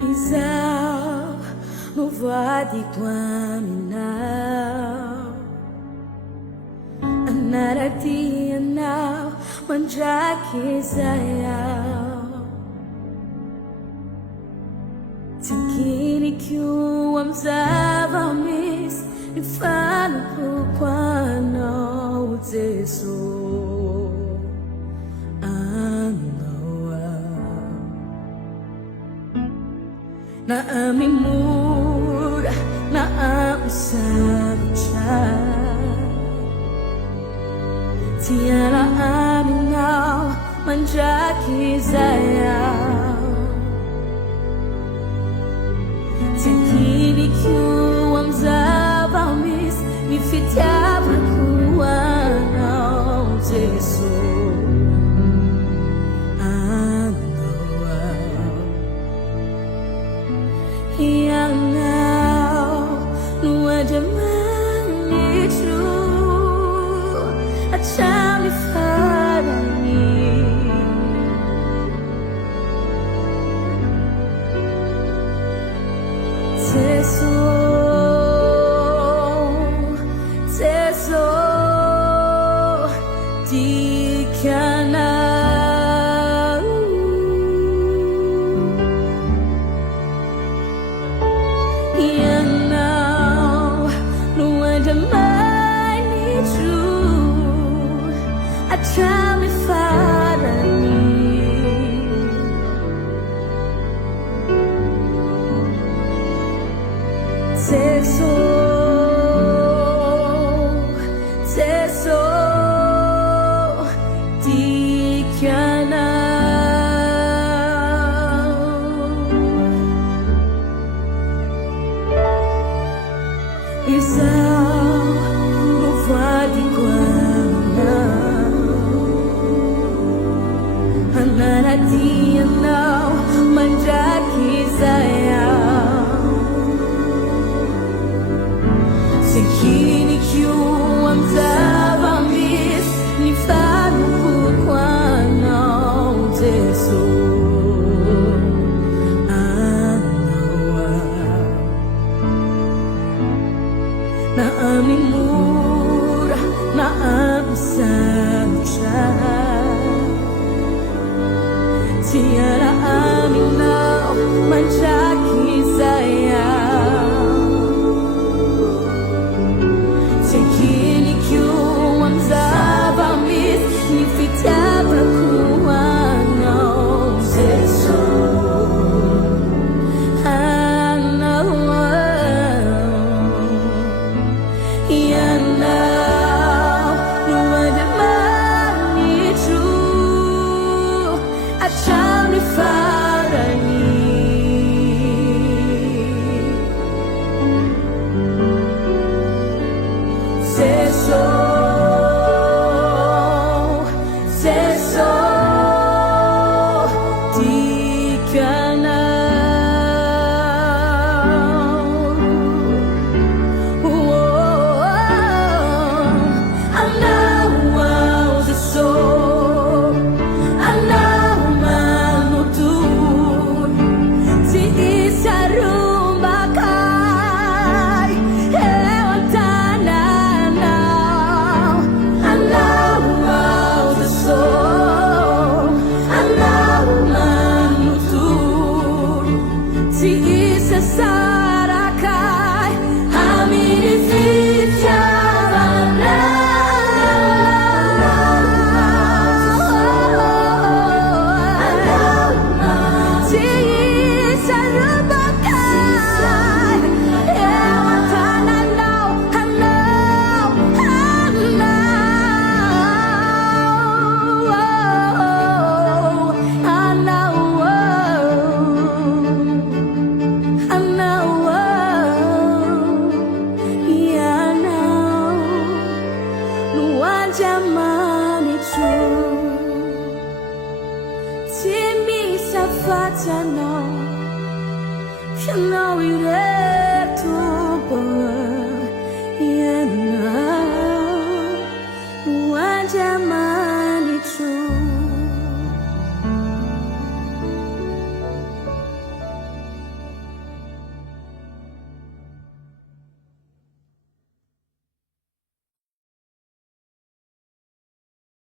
Isau no vade Guaminau Anaratia now Manjaki Zayau Tankini Q Amzava Miss Ifano Puquano Zeso Na amimura, na amisabucha Tiara aminau, manjaki zayau Tikini kiu amzaba mis Mifitiaba kuanau Jesu Yang now no adamani true a chami farani Teso dikana Chami farani Teso dikana Isau no vale Anaratia now, manjaki zayau Sekini kiu amzava mis Nifanu kukwano Jesu Anawa Na amimura, na amisabucha Tiara aminau, manjaki zayau Tekini kiu amzava mis Nifitiaba kuano Jesu Anawa Yanau nuadamani true Achami farani Seso dikana Anau zeso Sarakai, amini fitiavana Tisarubakai, ewatana now, Jamani true Timmy Safatano You know it